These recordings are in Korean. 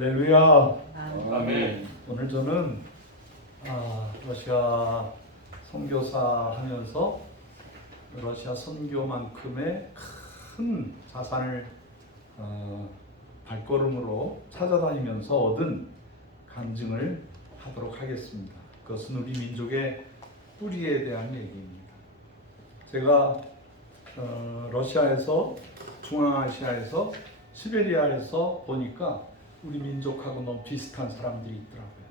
할렐루야. 아멘. 오늘 저는 러시아 선교사 하면서 러시아 선교만큼의 큰 자산을 발걸음으로 찾아다니면서 얻은 간증을 하도록 하겠습니다. 그것은 우리 민족의 뿌리에 대한 얘기입니다. 제가 러시아에서, 중앙아시아에서, 시베리아에서 보니까 우리 민족하고 너무 비슷한 사람들이 있더라고요.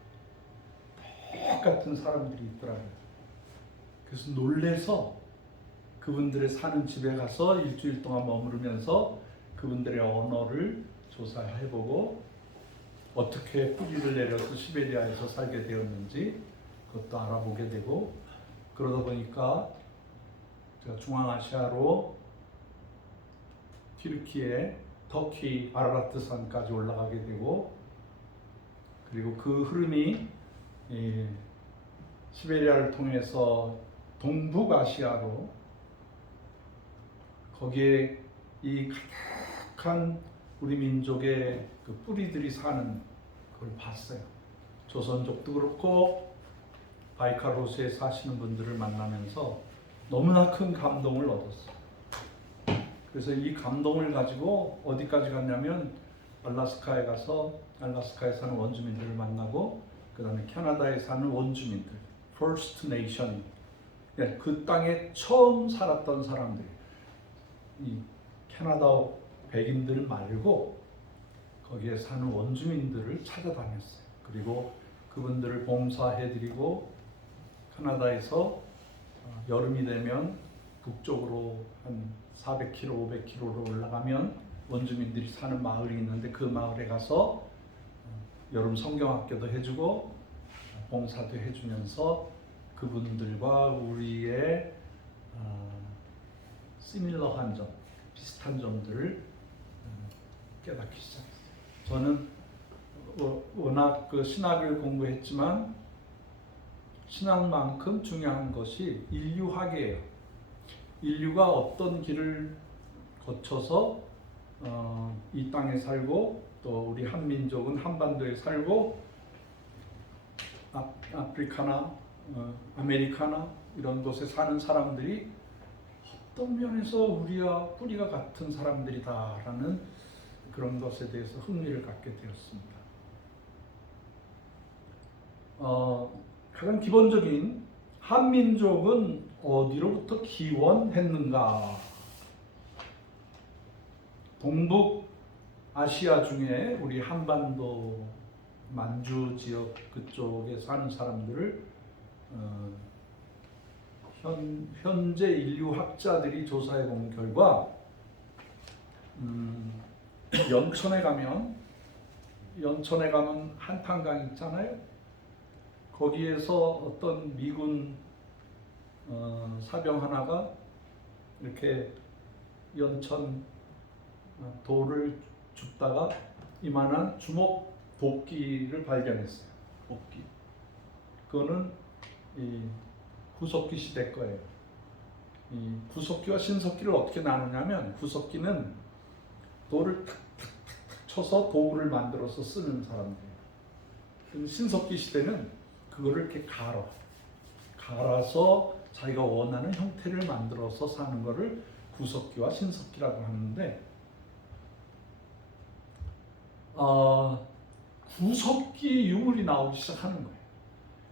똑같은 사람들이 있더라고요. 그래서 놀래서 그분들의 사는 집에 가서 일주일 동안 머무르면서 그분들의 언어를 조사해보고 어떻게 뿌리를 내려서 시베리아에서 살게 되었는지 그것도 알아보게 되고, 그러다 보니까 제가 중앙아시아로 튀르키예, 터키, 아라라트 산까지 올라가게 되고, 그리고 그 흐름이 시베리아를 통해서 동북아시아로, 거기에 이 가득한 우리 민족의 그 뿌리들이 사는 걸 봤어요. 조선족도 그렇고 바이칼호수에 사시는 분들을 만나면서 너무나 큰 감동을 얻었어요. 그래서 이 감동을 가지고 어디까지 갔냐면 알래스카에 가서 알래스카에 사는 원주민들을 만나고, 그 다음에 캐나다에 사는 원주민들, First Nation, 그 땅에 처음 살았던 사람들, 이 캐나다 백인들 말고 거기에 사는 원주민들을 찾아다녔어요. 그리고 그분들을 봉사해드리고, 캐나다에서 여름이 되면 북쪽으로 한 400km, 500km로 올라가면 원주민들이 사는 마을이 있는데 그 마을에 가서 여름 성경학교도 해주고 봉사도 해주면서 그분들과 우리의 시밀러한 점, 비슷한 점들을 깨닫기 시작했어요. 저는 워낙 그 신학을 공부했지만 신학만큼 중요한 것이 인류학이에요. 인류가 어떤 길을 거쳐서 이 땅에 살고, 또 우리 한민족은 한반도에 살고, 아프리카나 아메리카나 이런 곳에 사는 사람들이 어떤 면에서 우리와 뿌리가 같은 사람들이다라는 그런 것에 대해서 흥미를 갖게 되었습니다. 가장 기본적인, 한민족은 어디로부터 기원했는가? 동북아시아 중에 우리 한반도, 만주 지역 그쪽에 사는 사람들을 현재 인류학자들이 조사해 본 결과, 연천에 가면 한탄강 있잖아요. 거기에서 어떤 미군 사병 하나가 이렇게 연천 돌을 줍다가 이만한 주먹 도끼를 발견했어요. 도끼. 그거는 이 구석기 시대 거예요. 이 구석기와 신석기를 어떻게 나누냐면, 구석기는 돌을 탁탁탁탁 쳐서 도구를 만들어서 쓰는 사람들이에요. 신석기 시대는 그거를 이렇게 갈아서 자기가 원하는 형태를 만들어서 사는 거를 구석기와 신석기라고 하는데, 구석기 유물이 나오기 시작하는 거예요.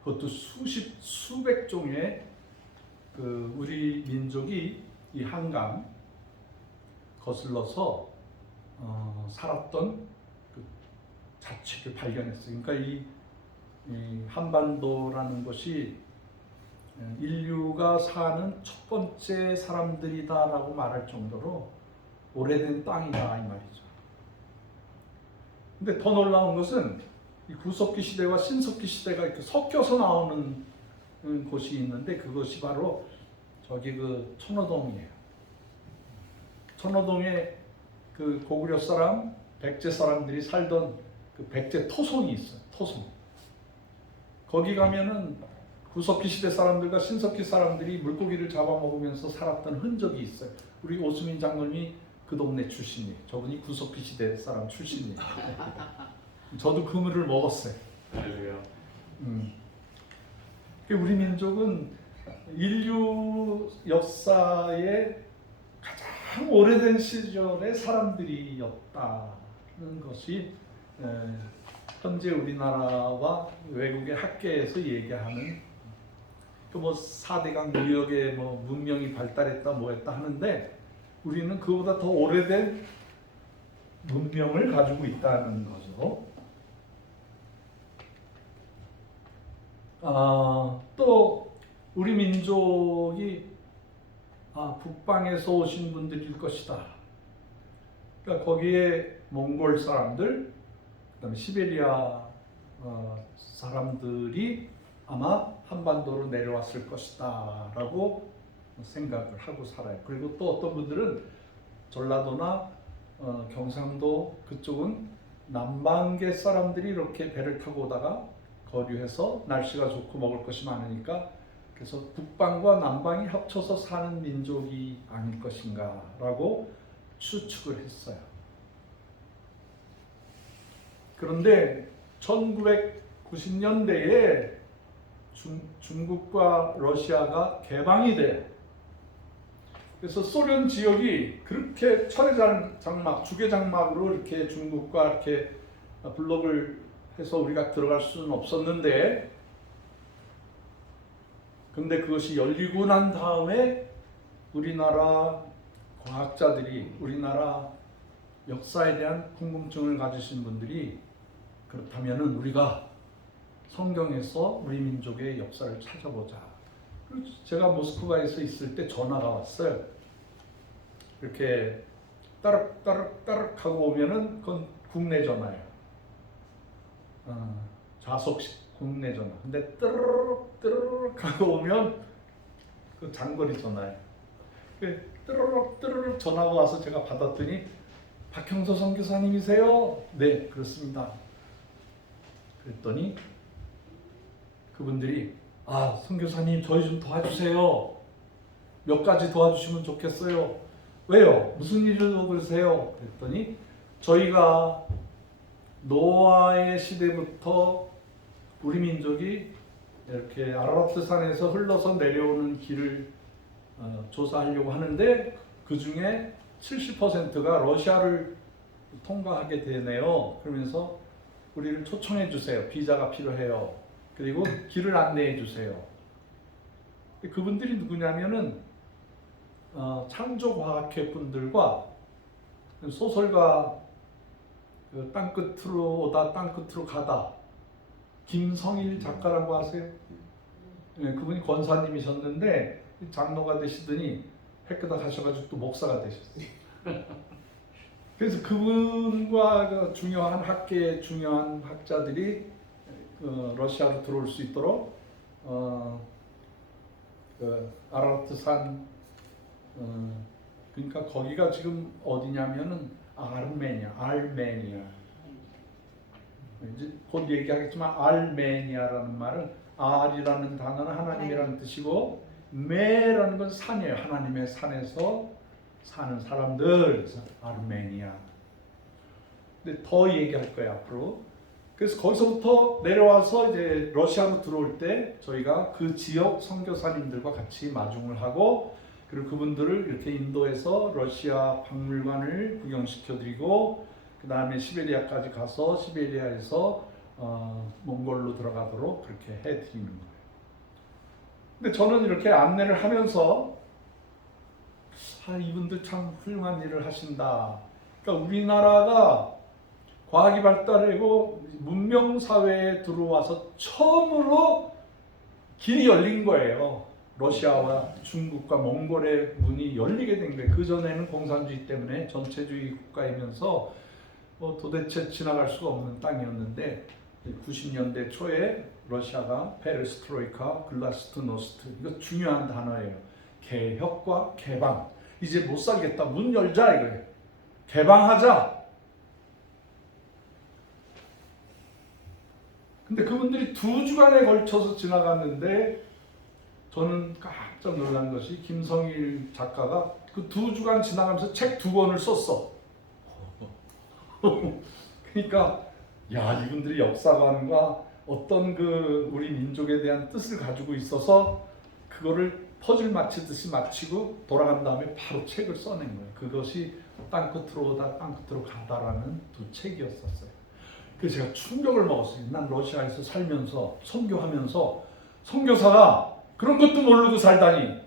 그것도 수백 종의 그 우리 민족이 이 한강 거슬러서 살았던 그 자취를 발견했어요. 그러니까 이 한반도라는 것이 인류가 사는 첫 번째 사람들이다라고 말할 정도로 오래된 땅이다 이 말이죠. 근데 더 놀라운 것은 이 구석기 시대와 신석기 시대가 이렇게 섞여서 나오는 곳이 있는데, 그것이 바로 저기 그 천호동이에요. 천호동에 그 고구려 사람, 백제 사람들이 살던 그 백제 토송이 있어요. 토송. 거기 가면은 구석기 시대 사람들과 신석기 사람들이 물고기를 잡아먹으면서 살았던 흔적이 있어요. 우리 오수민 장로님이 그 동네 출신이에요. 저분이 구석기 시대 사람 출신이에요. 저도 그물을 먹었어요. 할렐루야. 우리 민족은 인류 역사의 가장 오래된 시절의 사람들이었다는 것이 현재 우리나라와 외국의 학계에서 얘기하는 뭐 4대강 무역의 뭐 문명이 발달했다 뭐했다 하는데 우리는 그보다 더 오래된 문명을 가지고 있다는 거죠. 또 우리 민족이 북방에서 오신 분들일 것이다. 그러니까 거기에 몽골 사람들, 그다음에 시베리아 사람들이 아마 한반도로 내려왔을 것이다 라고 생각을 하고 살아요. 그리고 또 어떤 분들은 전라도나 경상도 그쪽은 남방계 사람들이 이렇게 배를 타고 오다가 거류해서 날씨가 좋고 먹을 것이 많으니까 그래서 북방과 남방이 합쳐서 사는 민족이 아닐 것인가 라고 추측을 했어요. 그런데 1990년대에 중국과 러시아가 개방이 돼요. 그래서 소련 지역이 그렇게 철의 장막, 주계 장막으로 이렇게 중국과 이렇게 블록을 해서 우리가 들어갈 수는 없었는데, 근데 그것이 열리고 난 다음에 우리나라 과학자들이, 우리나라 역사에 대한 궁금증을 가지신 분들이 그렇다면은 우리가 성경에서 우리 민족의 역사를 찾아보자. 제가 모스크바에서 있을 때 전화가 왔어요. 이렇게 따르따르따르 하고 오면은 그건 국내 전화예요. 좌석식 국내 전화. 근데 뜨르륵 하고 오면 그 장거리 전화예요. 뜨르륵 전화가 와서 제가 받았더니 박형서 선교사님이세요? 네, 그렇습니다. 그랬더니 그분들이 선교사님 저희 좀 도와주세요. 몇 가지 도와주시면 좋겠어요. 왜요? 무슨 일로 그러세요? 그랬더니 저희가 노아의 시대부터 우리 민족이 이렇게 아라라트 산에서 흘러서 내려오는 길을 조사하려고 하는데 그 중에 70%가 러시아를 통과하게 되네요. 그러면서 우리를 초청해 주세요. 비자가 필요해요. 그리고 길을 안내해 주세요. 그분들이 누구냐면은 창조과학회 분들과 소설가 땅끝으로 오다 땅끝으로 가다 김성일 작가라고 아세요? 네, 그분이 권사님이셨는데 장로가 되시더니 해끄다 가셔가지고 또 목사가 되셨어요. 그래서 그분과 중요한 학계의 중요한 학자들이 러시아로 들어올 수 있도록 아라라트 산 그러니까 거기가 지금 어디냐면은 알메니아. 이제 곧 얘기하겠지만 알메니아라는 말은 알이라는 단어는 하나님이라는 뜻이고 메라는 건 산이에요. 하나님의 산에서 사는 사람들. 그래서 아르메니아. 근데 더 얘기할 거예요 앞으로. 그래서 거기서부터 내려와서 이제 러시아로 들어올 때 저희가 그 지역 선교사님들과 같이 마중을 하고 그리고 그분들을 이렇게 인도에서 러시아 박물관을 구경시켜드리고 그 다음에 시베리아까지 가서 시베리아에서 몽골로 들어가도록 그렇게 해드리는 거예요. 근데 저는 이렇게 안내를 하면서 이분들 참 훌륭한 일을 하신다. 그러니까 우리나라가 과학이 발달하고 문명사회에 들어와서 처음으로 길이 열린 거예요. 러시아와 중국과 몽골의 문이 열리게 된 거예요. 그전에는 공산주의 때문에 전체주의 국가이면서 도대체 지나갈 수가 없는 땅이었는데 90년대 초에 러시아가 페레스트로이카, 글라스트노스트 이거 중요한 단어예요. 개혁과 개방. 이제 못 살겠다. 문 열자 이거예요. 개방하자. 근데 그분들이 2주간에 걸쳐서 지나갔는데 저는 깜짝 놀란 것이 김성일 작가가 그 2주간 지나가면서 책 2권을 썼어. 그러니까 야, 이분들이 역사관과 어떤 그 우리 민족에 대한 뜻을 가지고 있어서 그거를 퍼즐 맞히듯이 맞히고 돌아간 다음에 바로 책을 써낸 거예요. 그것이 땅끝으로 오다 땅끝으로 가다라는 두 책이었었어요. 그래서 제가 충격을 먹었어요. 난 러시아에서 살면서 선교하면서 선교사가 그런 것도 모르고 살다니.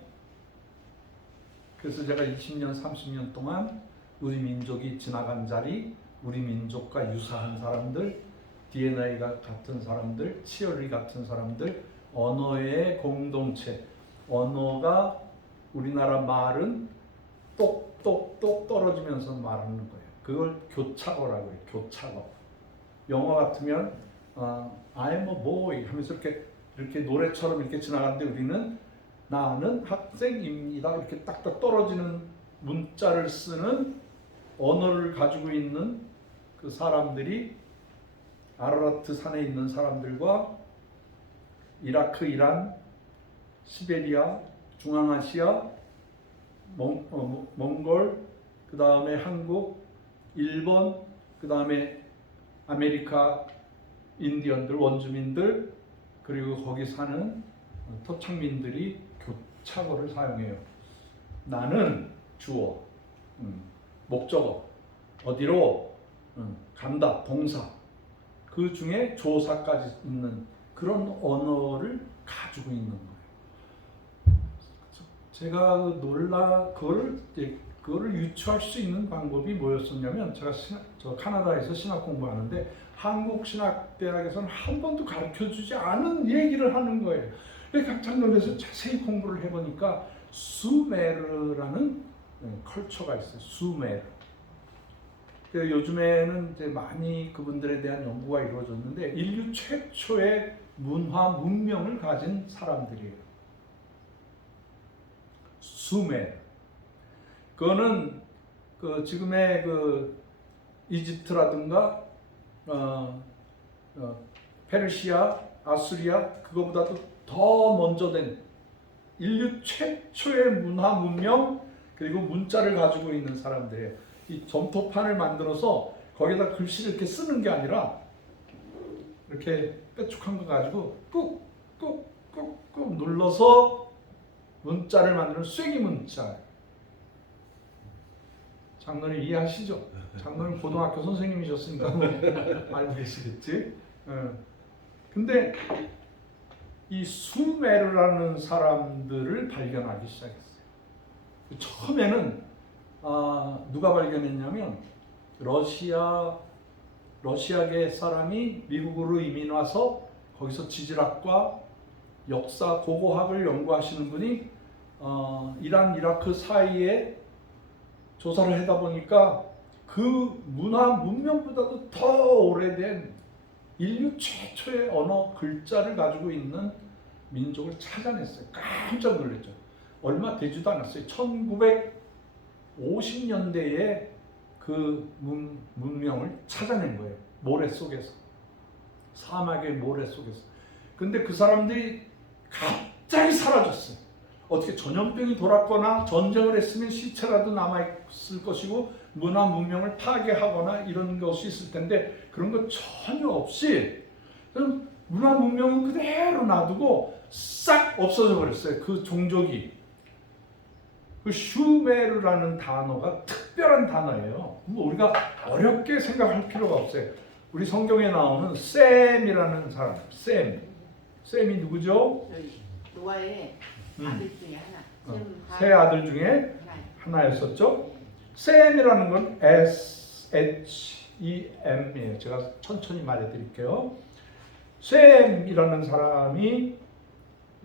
그래서 제가 20년 30년 동안 우리 민족이 지나간 자리, 우리 민족과 유사한 사람들, DNA가 같은 사람들, 치열이 같은 사람들, 언어의 공동체, 언어가 우리나라 말은 똑똑똑 떨어지면서 말하는 거예요. 그걸 교차어라고 해요. 교차어. 영어 같으면 I'm a boy 하면서 이렇게 노래처럼 이렇게 지나가는데 우리는 나는 학생입니다. 이렇게 딱딱 떨어지는 문자를 쓰는 언어를 가지고 있는 그 사람들이 아라라트 산에 있는 사람들과 이라크, 이란, 시베리아, 중앙아시아, 몽골, 그 다음에 한국, 일본, 그 다음에 아메리카 인디언들, 원주민들, 그리고 거기 사는 토착민들이 교차어를 사용해요. 나는 주어, 목적어, 어디로 간다, 동사, 그 중에 조사까지 있는 그런 언어를 가지고 있는 거예요. 제가 그거를 유추할 수 있는 방법이 뭐였었냐면, 제가 저 카나다에서 신학 공부하는데 한국 신학대학에서는 한 번도 가르쳐주지 않은 얘기를 하는 거예요. 깜짝 놀라서 자세히 공부를 해보니까 수메르라는 컬처가 있어요. 수메르. 요즘에는 이제 많이 그분들에 대한 연구가 이루어졌는데 인류 최초의 문화 문명을 가진 사람들이에요. 수메르. 그거는 그 지금의 그 이집트라든가 페르시아, 아수리아 그거보다도 더 먼저 된 인류 최초의 문화 문명 그리고 문자를 가지고 있는 사람들이에요. 이 점토판을 만들어서 거기다 글씨를 이렇게 쓰는 게 아니라 이렇게 빼쭉한 거 가지고 꾹꾹꾹꾹 눌러서 문자를 만드는 쐐기 문자. 장로님 이해하시죠? 장로님 고등학교 선생님이셨으니까 알고 계시겠지? 근데 이 수메르라는 사람들을 발견하기 시작했어요. 처음에는 누가 발견했냐면 러시아계 사람이 미국으로 이민 와서 거기서 지질학과 역사 고고학을 연구하시는 분이 이란 이라크 사이에 조사를 하다 보니까 그 문화 문명보다도 더 오래된 인류 최초의 언어 글자를 가지고 있는 민족을 찾아냈어요. 깜짝 놀랐죠. 얼마 되지도 않았어요. 1950년대에 그 문명을 찾아낸 거예요. 모래 속에서. 사막의 모래 속에서. 근데 그 사람들이 갑자기 사라졌어요. 어떻게 전염병이 돌았거나 전쟁을 했으면 시체라도 남아있을 것이고 문화 문명을 파괴하거나 이런 것이 있을 텐데 그런 거 전혀 없이 문화 문명은 그대로 놔두고 싹 없어져 버렸어요. 그 종족이. 그 슈메르라는 단어가 특별한 단어예요. 우리가 어렵게 생각할 필요가 없어요. 우리 성경에 나오는 셈이라는 사람, 셈이 누구죠? 노아의 아들 중에 하나. 세 아들 중에 하나였었죠. 셈이라는 건 SHEM이에요. 제가 천천히 말해드릴게요. 셈이라는 사람이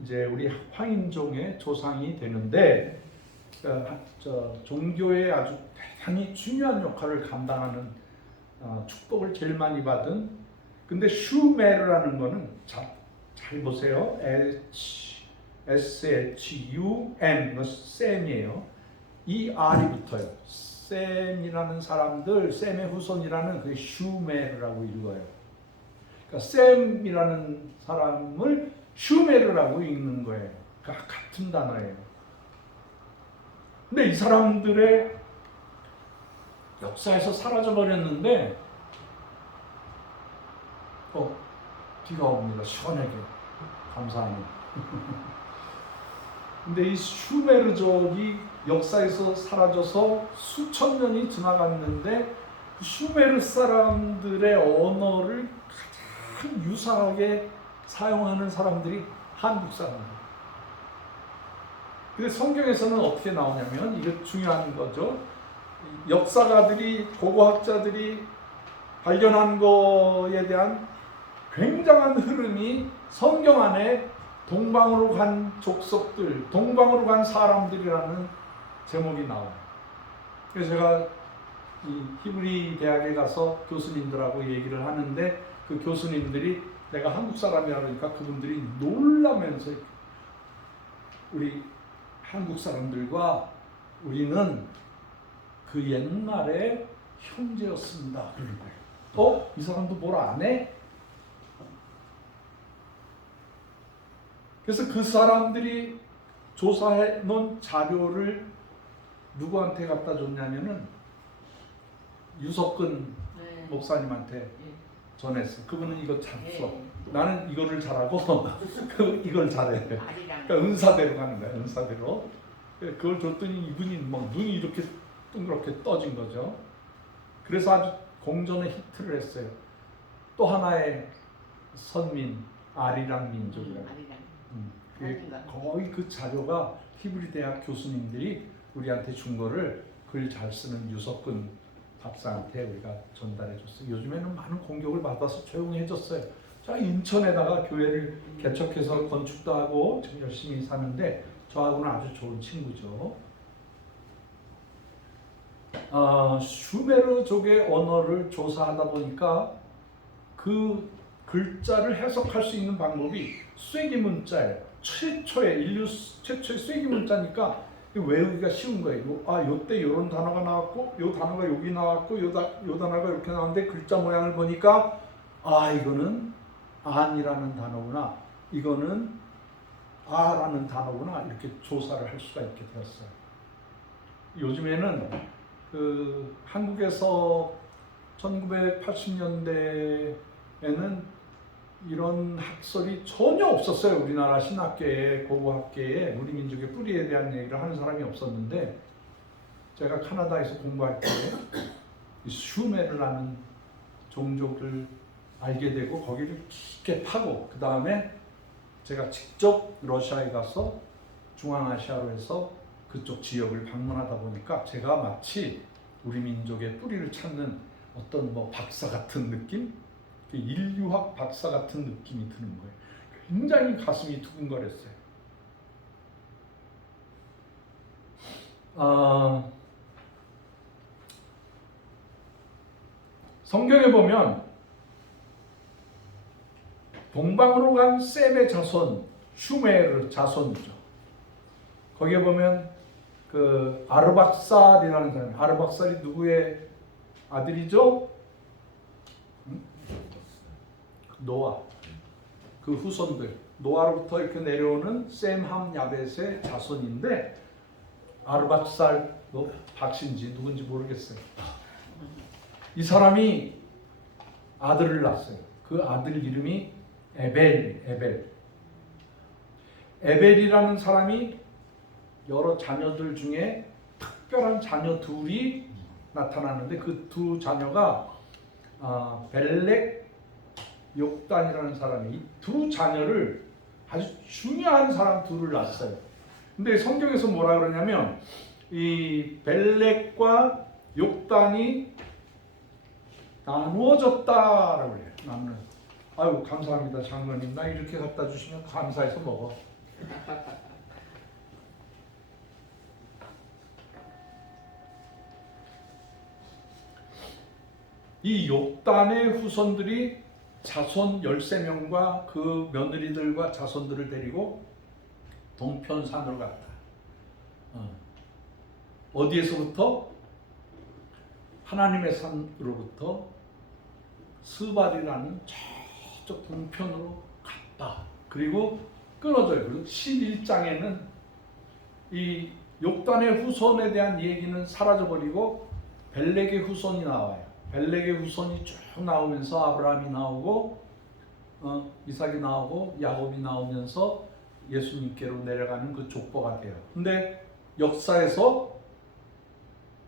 이제 우리 황인종의 조상이 되는데 종교에 아주 대단히 중요한 역할을 감당하는 축복을 제일 많이 받은. 근데 슈메르라는 거는 잘 보세요. SHUM 이거 셈이에요. 이 R이 붙어요. 셈이라는 사람들, 셈의 후손이라는 그게 슈메르라고 읽어요. 그러니까 셈이라는 사람을 슈메르라고 읽는 거예요. 그러니까 같은 단어예요. 근데 이 사람들의 역사에서 사라져 버렸는데 비가 옵니다. 시원하게. 감사하네요. 근데 이 슈메르족이 역사에서 사라져서 수천 년이 지나갔는데 그 슈메르 사람들의 언어를 가장 유사하게 사용하는 사람들이 한국 사람들. 근데 성경에서는 어떻게 나오냐면 이게 중요한 거죠. 역사가들이 고고학자들이 발견한 거에 대한 굉장한 흐름이 성경 안에 동방으로 간 족속들, 동방으로 간 사람들이라는 제목이 나와요. 그래서 제가 이 히브리 대학에 가서 교수님들하고 얘기를 하는데 그 교수님들이 내가 한국 사람이라 그러니까 그분들이 놀라면서 우리 한국 사람들과 우리는 그 옛날에 형제였습니다. 그러는 거예요. 이 사람도 뭘 안 해? 그래서 그 사람들이 조사해 놓은 자료를 누구한테 갖다 줬냐면은 유석근 목사님한테 전했어. 그분은 이거 잘 써. 나는 이거를 잘하고 이걸 잘해. 그러니까 은사대로 가는 거야. 은사대로. 그걸 줬더니 이분이 막 눈이 이렇게 동그랗게 떠진 거죠. 그래서 아주 공전의 히트를 했어요. 또 하나의 선민 아리랑 민족이라고. 거의 그 자료가 히브리 대학 교수님들이 우리한테 준 거를 글 잘 쓰는 유석근 박사한테 우리가 전달해 줬어요. 요즘에는 많은 공격을 받아서 조용해졌어요. 저 인천에다가 교회를 개척해서 건축도 하고 지금 열심히 사는데 저하고는 아주 좋은 친구죠. 슈메르족의 언어를 조사하다 보니까 그 글자를 해석할 수 있는 방법이 쐐기 문자예요. 인류 최초의 쐐기 문자니까 외우기가 쉬운 거예요. 요때 요런 단어가 나왔고 요 단어가 여기 나왔고 요 단어가 이렇게 나왔는데 글자 모양을 보니까 이거는 안이라는 단어구나, 이거는 아라는 단어구나, 이렇게 조사를 할 수가 있게 되었어요. 요즘에는 그 한국에서 1980년대에는 이런 학설이 전혀 없었어요. 우리나라 신학계에, 고고학계에 우리 민족의 뿌리에 대한 얘기를 하는 사람이 없었는데 제가 카나다에서 공부할 때 슈메르라는 종족을 알게 되고 거기를 깊게 파고 그 다음에 제가 직접 러시아에 가서 중앙아시아로 해서 그쪽 지역을 방문하다 보니까 제가 마치 우리 민족의 뿌리를 찾는 어떤 박사 같은 느낌? 인류학 박사 같은 느낌이 드는 거예요. 굉장히 가슴이 두근거렸어요. 성경에 보면 동방으로 간 셈의 자손, 슈메르 자손이죠. 거기에 보면 그 아르박살이라는 사람, 아르박살이 누구의 아들이죠? 노아. 그 후손들, 노아로부터 이렇게 내려오는 셈, 함, 야벳의 자손인데 아르박살, 박신지 누군지 모르겠어요. 이 사람이 아들을 낳았어요. 그 아들 이름이 에벨. 에벨이라는 사람이 여러 자녀들 중에 특별한 자녀 둘이 나타나는데 그 두 자녀가 벨렉, 욕단이라는 사람이 이 두 자녀를 아주 중요한 사람 둘을 낳았어요. 근데 성경에서 뭐라 그러냐면 이 벨렉과 욕단이 나누어졌다라고 해요. 아유 감사합니다 장로님, 나 이렇게 갖다 주시면 감사해서 먹어. 이 욕단의 후손들이 자손 13명과 그 며느리들과 자손들을 데리고 동편산으로 갔다. 어디에서부터? 하나님의 산으로부터 스발이라는 저쪽 동편으로 갔다. 그리고 끊어져요. 그리고 11장에는 이 욕단의 후손에 대한 얘기는 사라져버리고 벨렉의 후손이 나와요. 벨렉의 후손이 쭉 나오면서 아브라함이 나오고 이삭이 나오고 야곱이 나오면서 예수님께로 내려가는 그 족보가 돼요. 근데 역사에서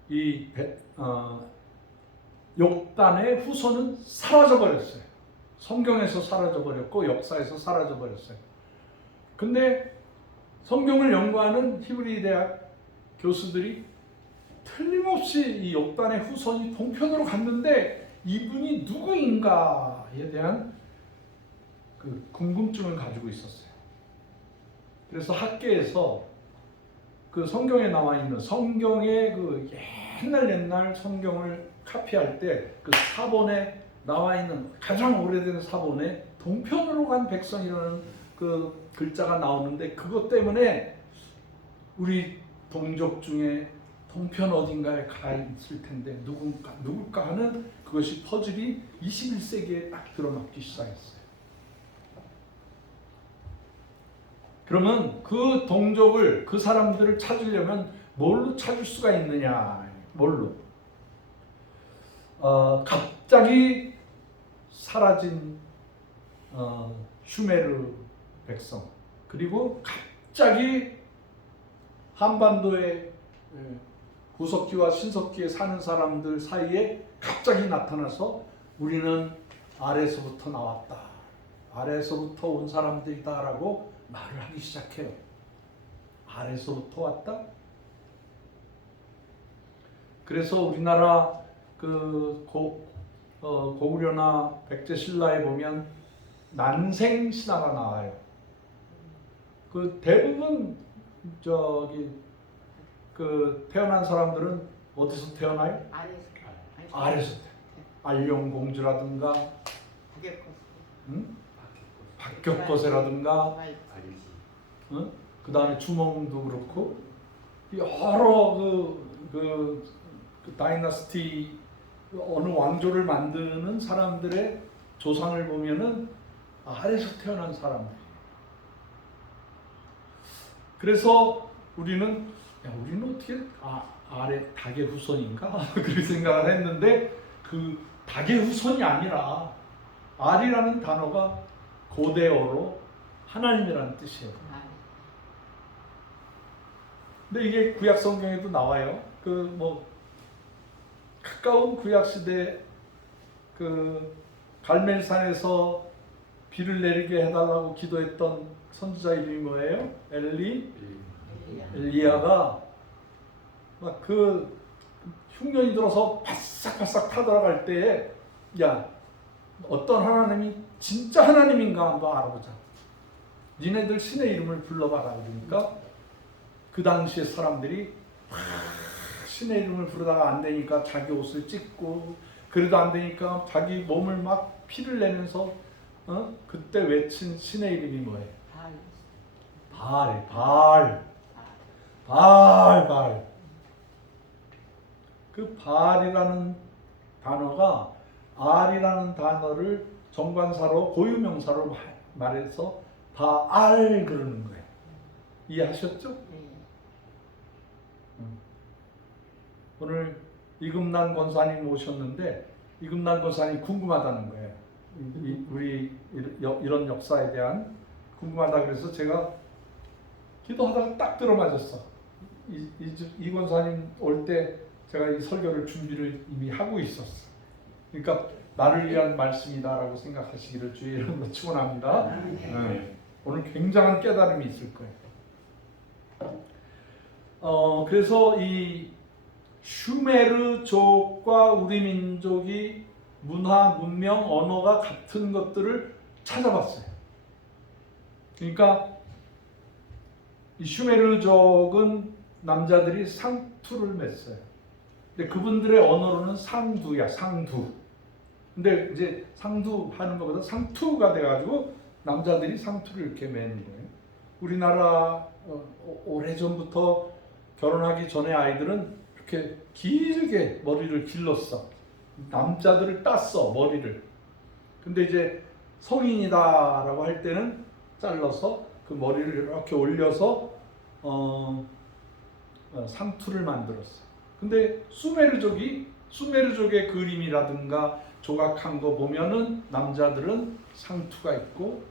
이 욕단의 후손은 사라져 버렸어요. 성경에서 사라져 버렸고 역사에서 사라져 버렸어요. 근데 성경을 연구하는 히브리 대학 교수들이 틀림없이 이 욕단의 후손이 동편으로 갔는데 이분이 누구인가에 대한 그 궁금증을 가지고 있었어요. 그래서 학계에서 그 성경에 나와 있는 성경의 그 옛날 성경을 카피할 때 그 사본에 나와 있는 가장 오래된 사본에 동편으로 간 백성이라는 그 글자가 나오는데 그것 때문에 우리 동족 중에 동편 어딘가에 가 있을 텐데 누굴까 하는 그것이 퍼즐이 21세기에 딱 드러나기 시작했어요. 그러면 그 동족을 그 사람들을 찾으려면 뭘로 찾을 수가 있느냐? 뭘로? 갑자기 사라진 슈메르 백성 그리고 갑자기 한반도의 구석기와 신석기에 사는 사람들 사이에 갑자기 나타나서 우리는 아래에서부터 나왔다. 아래에서부터 온 사람들이다라고 말을 하기 시작해요. 아래에서부터 왔다? 그래서 우리나라 그 고구려나 백제신라에 보면 난생 신화가 나와요. 그 대부분 그 태어난 사람들은 어디서 태어나요? 아래에서 안룡공주라든가 박격거세라든가 그 다음에 주몽도 그렇고 여러 그 다이너스티 어느 왕조를 만드는 사람들의 조상을 보면은 아래에서 태어난 사람들. 그래서 우리는 어떻게 아래 닭의 후손인가 그렇게 생각을 했는데 그 닭의 후손이 아니라 알이라는 단어가 고대어로 하나님이라는 뜻이에요. 근데 이게 구약 성경에도 나와요. 가까운 구약 시대 그 갈멜산에서 비를 내리게 해달라고 기도했던 선지자 이름이 뭐예요? 엘리야가 막 그 흉년이 들어서 바싹바싹 타들어갈 때에 야 어떤 하나님이 진짜 하나님인가 한번 알아보자. 니네들 신의 이름을 불러봐라. 그러니까 그 당시에 사람들이 신의 이름을 부르다가 안 되니까 자기 옷을 찢고 그래도 안 되니까 자기 몸을 막 피를 내면서 그때 외친 신의 이름이 뭐예요? 바알. 그 바알이라는 단어가 알이라는 단어를 정관사로 고유명사로 말해서 바알 그러는 거예요. 이해하셨죠? 오늘 이금난 권사님 오셨는데 이금난 권사님 궁금하다는 거예요. 우리 이런 역사에 대한 궁금하다 그래서 제가 기도하다가 딱 들어맞았어. 이 권사님 올 때 제가 이 설교를 준비를 이미 하고 있었어. 그러니까 나를 위한 말씀이다라고 생각하시기를 주의 이름으로 축원합니다. 오늘 굉장한 깨달음이 있을 거예요. 그래서 이 슈메르족과 우리 민족이 문화, 문명, 언어가 같은 것들을 찾아봤어요. 그러니까 이 슈메르족은 남자들이 상투를 맸어요. 근데 그분들의 언어로는 상두야, 상두. 근데 이제 상두 하는 것보다 상투가 돼가지고 남자들이 상투를 이렇게 매는 거예요. 우리나라 오래전부터 결혼하기 전에 아이들은 이렇게 길게 머리를 길렀어. 남자들을 땄어, 머리를. 근데 이제 성인이다라고 할 때는 잘라서 그 머리를 이렇게 올려서 상투를 만들었어. 근데 수메르족이 수메르족의 그림이라든가 조각한 거 보면은 남자들은 상투가 있고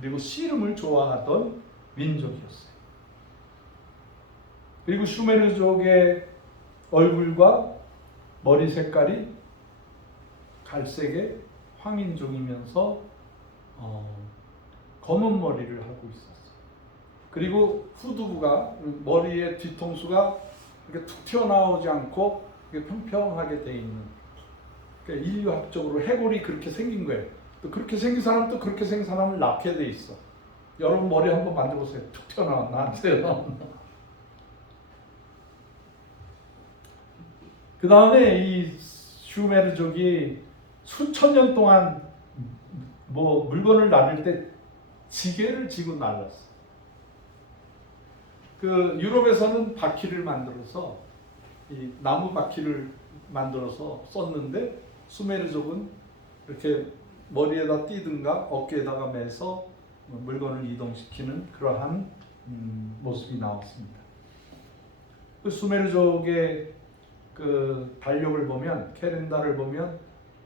그리고 씨름을 좋아하던 민족이었어요. 그리고 슈메르족의 얼굴과 머리 색깔이 갈색의 황인종이면서 검은 머리를 하고 있었어요. 그리고 후두부가 머리의 뒤통수가 이렇게 툭 튀어나오지 않고 이렇게 평평하게 돼 있는. 그러니까 인류학적으로 해골이 그렇게 생긴 거예요. 또 그렇게 생긴 사람 또 그렇게 생긴 사람을 낳게 돼 있어. 여러분 머리 한번 만져보세요. 툭 튀어나왔나 안 튀어나왔나. 그 다음에 이 슈메르족이 수천 년 동안 뭐 물건을 나를 때 지게를 지고 날랐어. 그 유럽에서는 바퀴를 만들어서 이 나무 바퀴를 만들어서 썼는데 수메르족은 이렇게 머리에다 띄든가 어깨에다가 매서 물건을 이동시키는 그러한 모습이 나왔습니다. 그 수메르족의 그 달력을 보면 캐렌다를 보면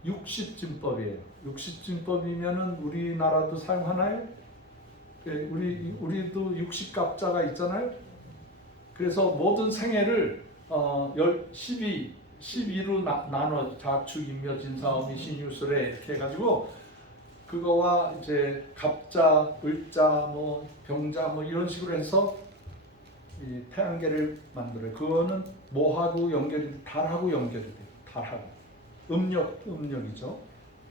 60진법이에요. 60진법이면은 우리나라도 사용하나요? 우리도 60갑자가 있잖아요. 그래서 모든 생애를 12로 나눠 자축 인묘 진사오미 신유술에 이렇게 해가지고 그거와 이제 갑자, 을자, 뭐 병자 뭐 이런 식으로 해서 이 태양계를 만들어요. 그거는 뭐하고 연결이 달하고 연결이 돼요. 달하고 음력이죠.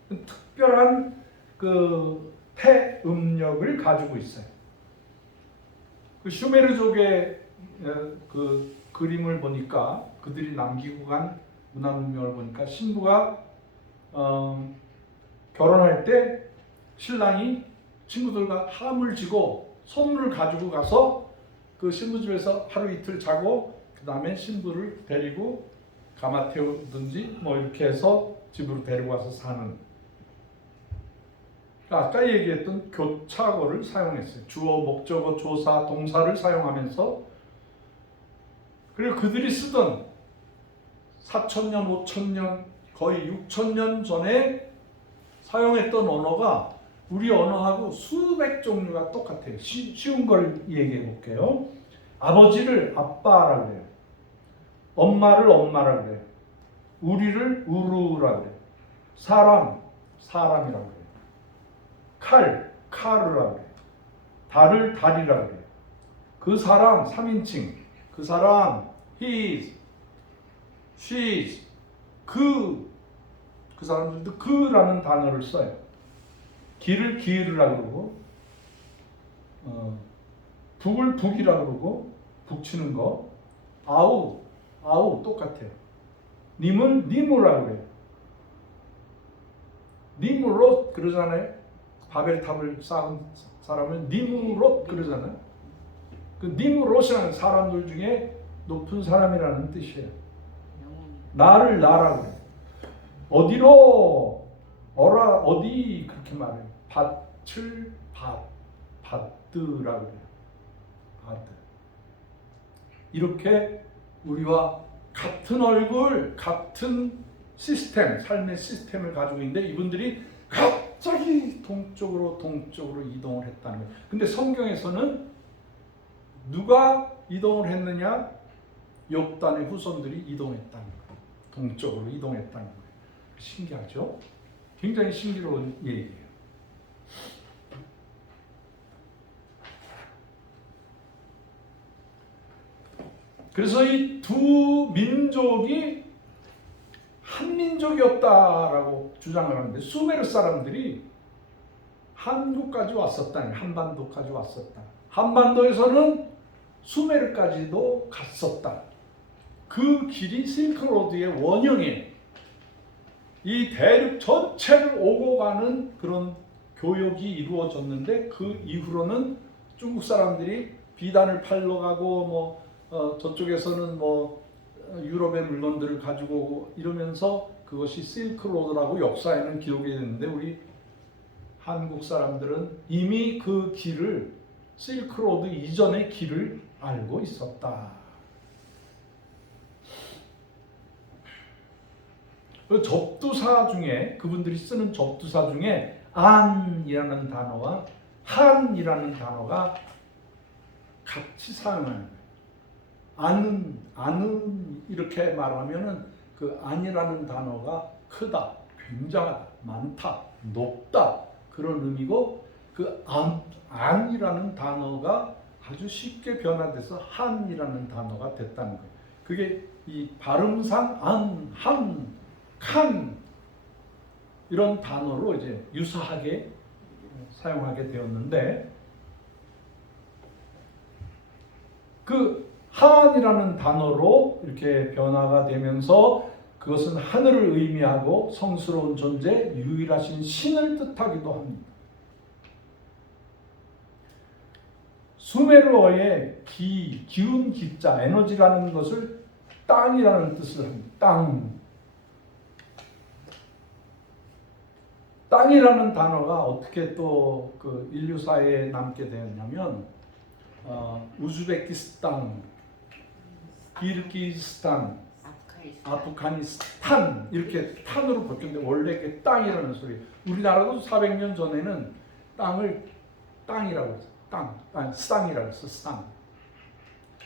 특별한 그 태음력을 가지고 있어요. 그 슈메르족의 그 그림을 보니까 그들이 남기고 간 문화 문명을 보니까 신부가 결혼할 때 신랑이 친구들과 함을 지고 선물을 가지고 가서 그 신부 집에서 하루 이틀 자고 그 다음에 신부를 데리고 가마 태우든지 뭐 이렇게 해서 집으로 데리고 와서 사는. 아까 얘기했던 교차어를 사용했어요. 주어, 목적어, 조사, 동사를 사용하면서 그리고 그들이 쓰던 4,000년, 5,000년, 거의 6,000년 전에 사용했던 언어가 우리 언어하고 수백 종류가 똑같아요. 쉬운 걸 얘기해 볼게요. 아버지를 아빠라고 해요. 엄마를 엄마라고 해요. 우리를 우루라고 해요. 사람이라고 해요. 칼이라고 해요. 달을 달이라고 해요. 그 사람 3인칭. 그 사람 his, she's, 그 사람들도 그라는 단어를 써요. 길을 기울이라고 그러고 북을 북이라고 그러고 북치는 거 아우 똑같아요. 님을 니무라고 해요. 니무롯 그러잖아요. 바벨탑을 쌓은 사람은 니무롯 그러잖아요. 그 니무롯이라는 사람들 중에 높은 사람이라는 뜻이에요. 나를 나라고 해요. 어디로 어라 어디 그렇게 말해요. 밭을 밭드라고 해요. 밭드. 이렇게 우리와 같은 얼굴, 같은 시스템, 삶의 시스템을 가지고 있는데 이분들이 갑자기 동쪽으로 이동을 했다는 거예요. 근데 성경에서는 누가 이동을 했느냐? 욥단의 후손들이 이동했다는 거예요. 동쪽으로 이동했다는 거예요. 신기하죠? 굉장히 신기로운 얘기예요. 그래서 이 두 민족이 한 민족이었다라고 주장을 하는데 수메르 사람들이 한국까지 왔었다니 한반도까지 왔었다. 한반도에서는 수메르까지도 갔었다. 그 길이 실크로드의 원형이에요. 이 대륙 전체를 오고 가는 그런 교역이 이루어졌는데 그 이후로는 중국 사람들이 비단을 팔러 가고 저쪽에서는 유럽의 물건들을 가지고 오고 이러면서 그것이 실크로드라고 역사에는 기록이 되는데 우리 한국 사람들은 이미 그 길을 실크로드 이전의 길을 알고 있었다. 그 접두사 중에 그분들이 쓰는 접두사 중에 안이라는 단어와 한이라는 단어가 같이 사용하는 거예요. 안은 이렇게 말하면은 그 안이라는 단어가 크다, 굉장하다, 많다, 높다 그런 의미고 그 안이라는 단어가 아주 쉽게 변화돼서 한이라는 단어가 됐다는 거예요. 그게 이 발음상 한, 칸 이런 단어로 이제 유사하게 사용하게 되었는데 그 한이라는 단어로 이렇게 변화가 되면서 그것은 하늘을 의미하고 성스러운 존재, 유일하신 신을 뜻하기도 합니다. 수메르어의 기운 기자, 에너지라는 것을 땅이라는 뜻을 합니다. 땅이라는 단어가 어떻게 또 그 인류사에 남게 되었냐면 우즈베키스탄, 키르기스탄, 아프가니스탄 이렇게 탄으로 바뀌었는데 원래 그 땅이라는 소리. 우리나라도 400년 전에는 땅을 땅이라고 했어요. 쌍이라고 했어. 쌍.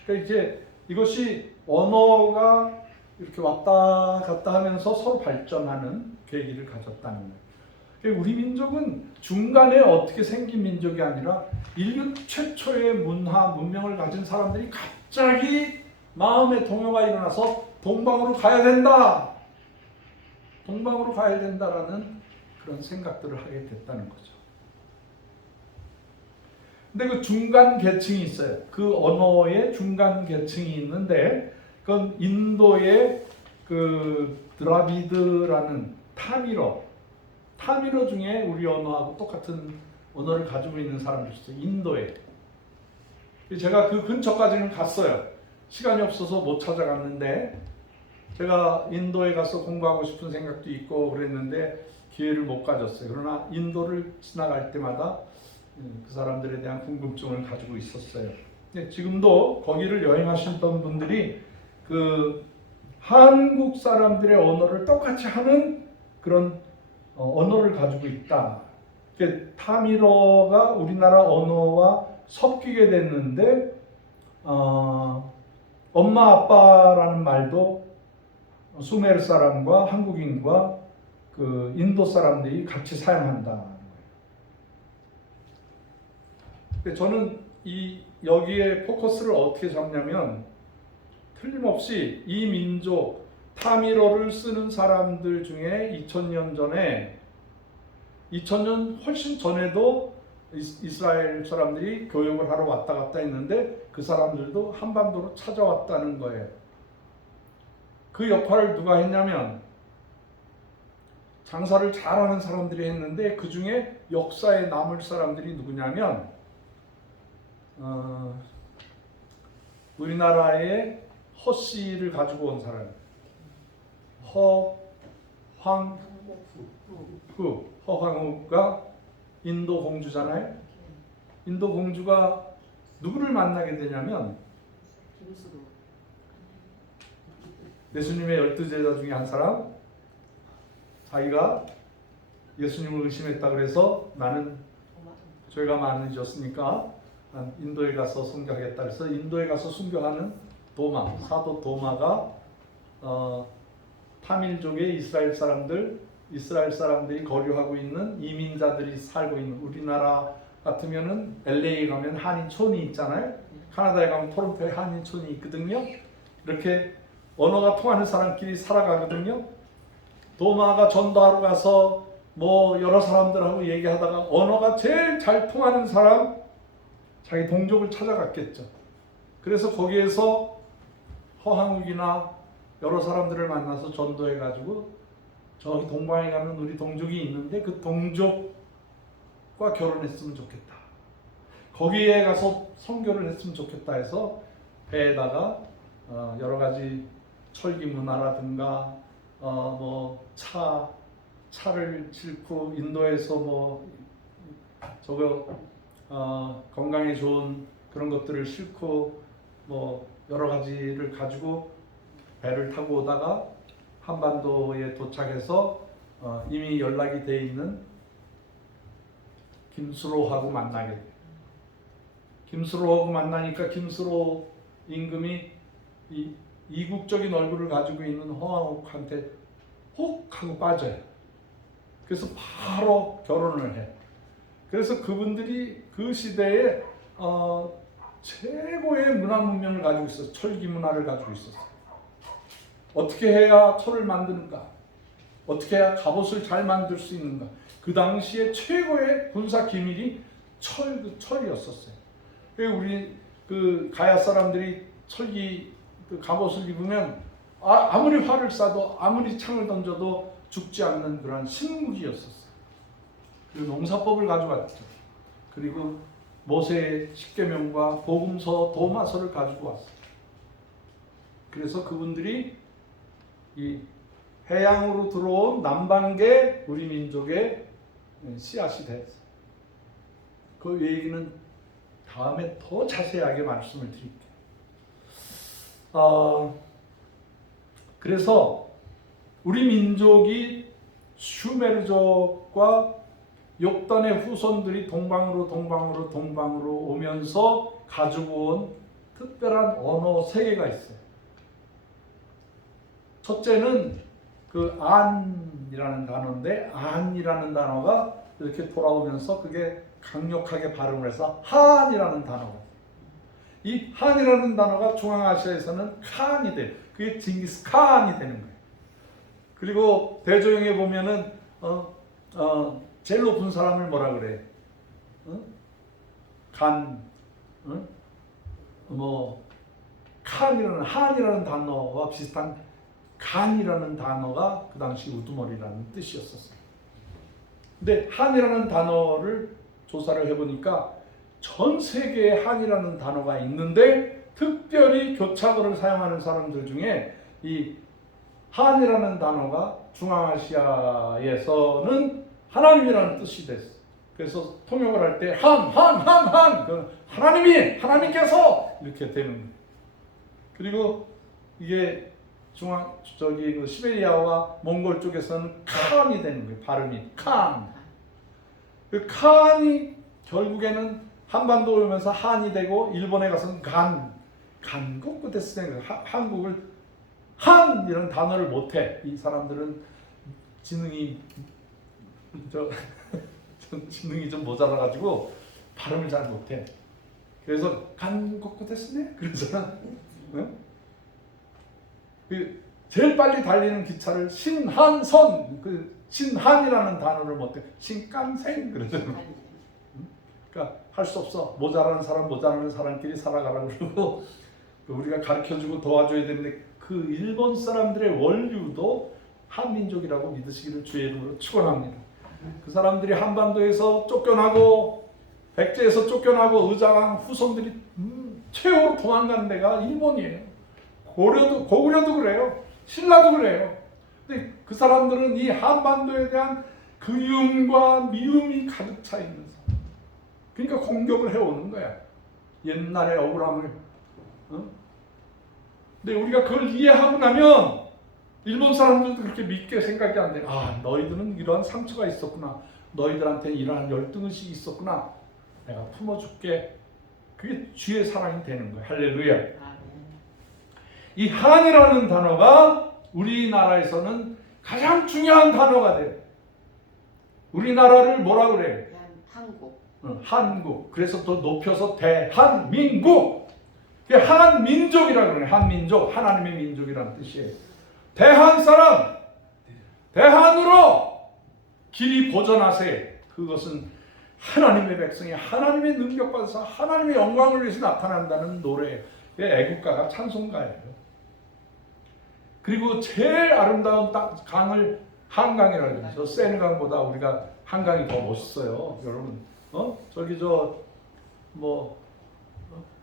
그러니까 이제 이것이 언어가 이렇게 왔다 갔다 하면서 서로 발전하는 계기를 가졌다는 거예요. 우리 민족은 중간에 어떻게 생긴 민족이 아니라 인류 최초의 문명을 가진 사람들이 갑자기 마음의 동요가 일어나서 동방으로 가야 된다. 동방으로 가야 된다라는 그런 생각들을 하게 됐다는 거죠. 근데 그 중간 계층이 있어요. 그 언어의 중간 계층이 있는데 그건 인도의 그 드라비드라는 타미러 중에 우리 언어하고 똑같은 언어를 가지고 있는 사람들이 있어요. 인도에. 제가 그 근처까지는 갔어요. 시간이 없어서 못 찾아갔는데 제가 인도에 가서 공부하고 싶은 생각도 있고 그랬는데 기회를 못 가졌어요. 그러나 인도를 지나갈 때마다 그 사람들에 대한 궁금증을 가지고 있었어요. 지금도 거기를 여행하시던 분들이 그 한국 사람들의 언어를 똑같이 하는 그런 언어를 가지고 있다. 타미러가 우리나라 언어와 섞이게 됐는데 엄마 아빠라는 말도 수메르 사람과 한국인과 그 인도 사람들이 같이 사용한다. 저는 여기에 포커스를 어떻게 잡냐면 틀림없이 이 민족 타미러를 쓰는 사람들 중에 2000년 훨씬 전에도 이스라엘 사람들이 교육을 하러 왔다 갔다 했는데 그 사람들도 한반도로 찾아왔다는 거예요. 그 역할을 누가 했냐면 장사를 잘하는 사람들이 했는데 그 중에 역사에 남을 사람들이 누구냐면 우리나라의 허씨를 가지고 온 사람 허황후가 인도 공주잖아요. 인도 공주가 누구를 만나게 되냐면 예수님의 12제자 중에 한 사람, 자기가 예수님을 의심했다 그래서 나는 죄가 많아졌으니까 인도에 가서 순교하겠다 그래서 인도에 가서 순교하는 사도 도마가 타밀족의 이스라엘 사람들이 거류하고 있는 이민자들이 살고 있는 우리나라 같으면은 LA 가면 한인촌이 있잖아요. 캐나다에 가면 토론토에 한인촌이 있거든요. 이렇게 언어가 통하는 사람끼리 살아가거든요. 도마가 전도하러 가서 뭐 여러 사람들하고 얘기하다가 언어가 제일 잘 통하는 사람 자기 동족을 찾아갔겠죠. 그래서 거기에서 허황욱이나 여러 사람들을 만나서 전도해가지고 저기 동방에 가면 우리 동족이 있는데 그 동족과 결혼했으면 좋겠다. 거기에 가서 선교를 했으면 좋겠다 해서 배에다가 여러 가지 철기 문화라든가 뭐 차를 싣고 인도에서 뭐 건강에 좋은 그런 것들을 싣고 뭐 여러 가지를 가지고 배를 타고 오다가 한반도에 도착해서 이미 연락이 돼 있는 김수로하고 만나게 돼요. 김수로하고 만나니까 김수로 임금이 이 이국적인 얼굴을 가지고 있는 허왕옥한테 혹 하고 빠져요. 그래서 바로 결혼을 해. 그래서 그분들이 그 시대에 최고의 문화 문명을 가지고 있었어요. 철기 문화를 가지고 있었어요. 어떻게 해야 철을 만드는가? 어떻게 해야 갑옷을 잘 만들 수 있는가? 그 당시에 최고의 군사 기밀이 철이었었어요. 우리 그 가야 사람들이 철기 그 갑옷을 입으면 아무리 활을 쏴도 아무리 창을 던져도 죽지 않는 그런 신무기였었어요. 그리고 농사법을 가져왔죠. 그리고 모세의 십계명과 복음서 도마서를 가지고 왔어요. 그래서 그분들이 이 해양으로 들어온 남방계 우리 민족의 씨앗이 됐어요. 그 얘기는 다음에 더 자세하게 말씀을 드릴게요. 그래서 우리 민족이 슈메르족과 욕단의 후손들이 동방으로 오면서 가지고 온 특별한 언어 세 개가 있어요. 첫째는 그 안이라는 단어인데, 안이라는 단어가 이렇게 돌아오면서 그게 강력하게 발음을 해서 한이라는 단어가, 이 한이라는 단어가 중앙아시아에서는 칸이 돼요. 그게 징기스 칸이 되는 거예요. 그리고 대조영에 보면은 제일 높은 사람을 뭐라 그래? 칸이라는, 한이라는 단어와 비슷한 간이라는 단어가 그 당시 우두머리라는 뜻이었었어요. 근데 한이라는 단어를 조사를 해보니까 전 세계에 한이라는 단어가 있는데, 특별히 교착어를 사용하는 사람들 중에 이 한이라는 단어가 중앙아시아에서는 하나님이라는 뜻이 됐어요. 그래서 통역을 할 때 하나님께서 이렇게 되는 거예요. 그리고 이게 그 시베리아와 몽골 쪽에서는 칸이 되는 거예요. 발음이 칸. 그 칸이 결국에는 한반도 오면서 한이 되고, 일본에 가서는 간국구 됐으니까 한국을 한이라는 단어를 못해. 이 사람들은 지능이 좀 모자라가지고 발음을 잘 못해. 그래서 간국구 됐으네? 그러잖아. 응? 그 제일 빨리 달리는 기차를 신한선, 그 신한이라는 단어를 못해. 신칸센 그러잖아. 그러니까 할 수 없어. 모자라는 사람끼리 살아가라 그러고, 우리가 가르쳐주고 도와줘야 되는데, 그 일본 사람들의 원류도 한민족이라고 믿으시기를 주의 이름으로 축원합니다. 그 사람들이 한반도에서 쫓겨나고, 백제에서 쫓겨나고, 의자왕 후손들이 최후로 도망간 데가 일본이에요. 고구려도 그래요. 신라도 그래요. 근데 그 사람들은 이 한반도에 대한 그리움과 미움이 가득 차 있는 사람. 그러니까 공격을 해오는 거야. 옛날의 억울함을. 근데 우리가 그걸 이해하고 나면 일본 사람들도 그렇게 믿게 생각이 안 돼. 너희들은 이러한 상처가 있었구나. 너희들한테 이러한 열등의식이 있었구나. 내가 품어줄게. 그게 주의 사랑이 되는 거야. 할렐루야. 이 한이라는 단어가 우리나라에서는 가장 중요한 단어가 돼요. 우리나라를 뭐라 그래요? 한국. 한국. 그래서 더 높여서 대한민국. 한민족이라고 그래요. 한민족, 하나님의 민족이라는 뜻이에요. 대한 사람, 대한으로 길이 보전하세. 그것은 하나님의 백성이 하나님의 능력 받아서 하나님의 영광을 위해서 나타난다는 노래예요. 애국가가 찬송가예요. 그리고 제일 아름다운 강을 한강이라고 해요. 저 세느강보다 우리가 한강이 더 멋있어요, 여러분.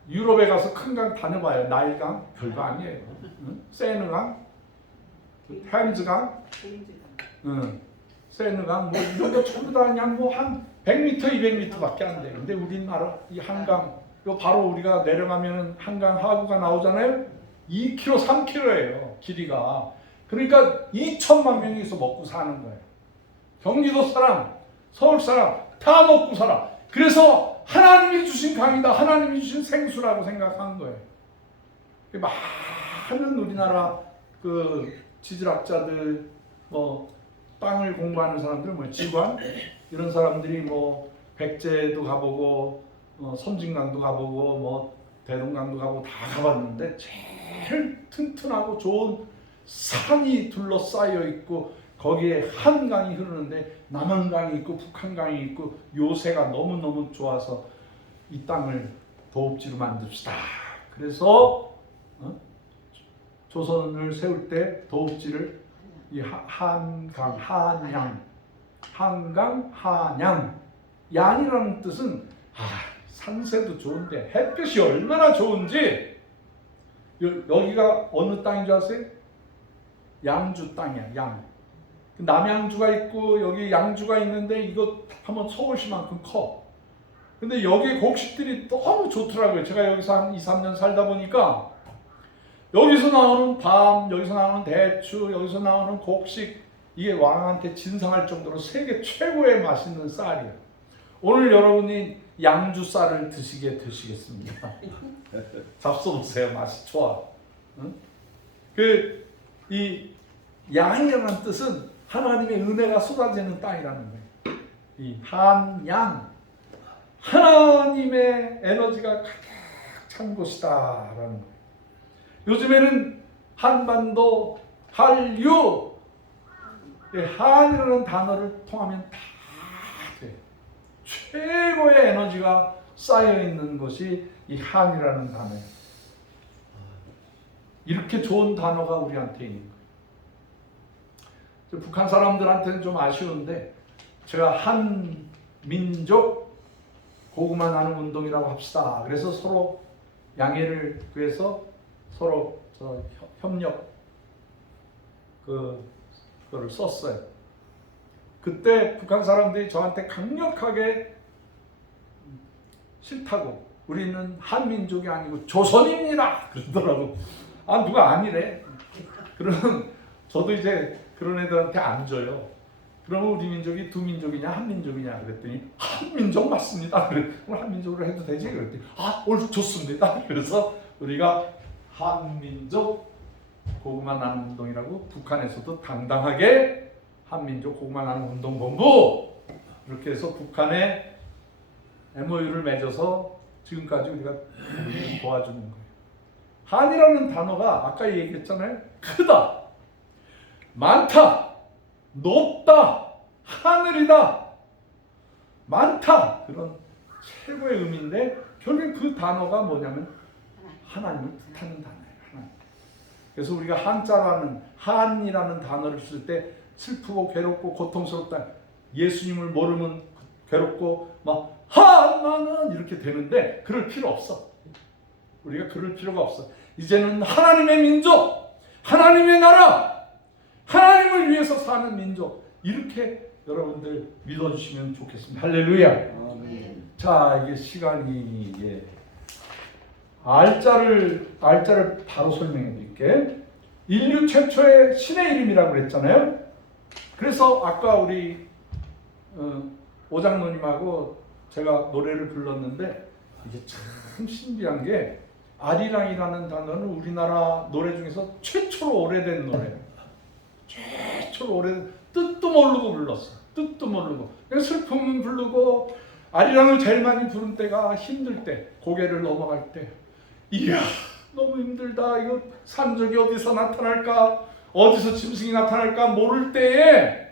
유럽에 가서 큰 강 다녀봐요. 나일강 별거 아니에요. 세느강, 템즈강, 세느강 이런 거 전부 다 그냥 한 100m, 200m밖에 안 돼요. 근데 우리나라 이 한강, 바로 우리가 내려가면 한강 하구가 나오잖아요. 2km, 3km예요. 길이가. 그러니까 2천만 명이서 먹고 사는 거예요. 경기도 사람, 서울 사람 다 먹고 살아. 그래서 하나님이 주신 강이다, 하나님이 주신 생수라고 생각한 거예요. 많은 우리나라 그 지질학자들, 뭐 땅을 공부하는 사람들, 뭐 지관 이런 사람들이 뭐 백제도 가보고, 섬진강도 가보고, 뭐 대동강도 가보고 다 가봤는데 제일 튼튼하고 좋은 산이 둘러싸여 있고 거기에 한강이 흐르는데 남한강이 있고 북한강이 있고 요새가 너무너무 좋아서 이 땅을 도읍지로 만듭시다. 그래서 조선을 세울 때 도읍지를 이 한강, 한양, 한강, 한양, 양이라는 뜻은 산세도 좋은데 햇볕이 얼마나 좋은지. 여기가 어느 땅인 줄 아세요? 양주 땅이야. 양. 남양주가 있고 여기 양주가 있는데 이거 한번 서울시만큼 커. 근데 여기 곡식들이 너무 좋더라고요. 제가 여기서 한 2, 3년 살다 보니까 여기서 나오는 밤, 여기서 나오는 대추, 여기서 나오는 곡식, 이게 왕한테 진상할 정도로 세계 최고의 맛있는 쌀이에요. 오늘 여러분이 양주 쌀을 드시겠습니다. 잡숴보세요. 맛이 좋아. 응? 이 양이라는 뜻은 하나님의 은혜가 쏟아지는 땅이라는 거예요. 이 한양, 하나님의 에너지가 가득 찬 곳이다라는 거예요. 요즘에는 한반도, 한류, 한이라는 단어를 통하면 다 돼. 최고의 에너지가 쌓여 있는 것이 이 한이라는 단어예요. 이렇게 좋은 단어가 우리한테 있는 거예요. 북한 사람들한테는 좀 아쉬운데 제가 한민족 고구마 나눔 운동이라고 합시다. 그래서 서로 양해를 구해서 서로 협력 그거를 썼어요. 그때 북한 사람들이 저한테 강력하게 싫다고, 우리는 한민족이 아니고 조선입니다 그러더라고. 누가 아니래. 그러면 저도 이제 그런 애들한테 안 줘요. 그러면 우리 민족이 두 민족이냐 한 민족이냐 그랬더니 한민족 맞습니다. 그래, 그럼 한민족으로 해도 되지? 그랬더니 오늘 좋습니다. 그래서 우리가 한민족 고구마 나눔 운동이라고 북한에서도 당당하게 한민족 고구마 나눔 운동 본부 이렇게 해서 북한에 MOU를 맺어서 지금까지 우리가 도와주는 거예요. 한이라는 단어가 아까 얘기했잖아요. 크다, 많다, 높다, 하늘이다, 많다, 그런 최고의 의미인데 결국 그 단어가 뭐냐면 하나님을 뜻하는 단어예요. 하나님. 그래서 우리가 한자라는, 한이라는 단어를 쓸 때 슬프고 괴롭고 고통스럽다, 예수님을 모르면 괴롭고 막 나는 이렇게 되는데 그럴 필요 없어. 우리가 그럴 필요가 없어. 이제는 하나님의 민족, 하나님의 나라, 하나님을 위해서 사는 민족, 이렇게 여러분들 믿어주시면 좋겠습니다. 할렐루야. 아멘. 자, 이게 시간이 알자를 바로 설명해 드릴게. 인류 최초의 신의 이름이라고 그랬잖아요. 그래서 아까 우리 오장로님하고 제가 노래를 불렀는데 이게 참 신기한 게 아리랑이라는 단어는 우리나라 노래 중에서 최초로 오래된 노래예요. 최초로 오래된, 뜻도 모르고 불렀어. 뜻도 모르고. 그냥 슬픔은 부르고, 아리랑을 제일 많이 부른 때가 힘들 때, 고개를 넘어갈 때. 이야, 너무 힘들다. 이거 산적이 어디서 나타날까? 어디서 짐승이 나타날까? 모를 때에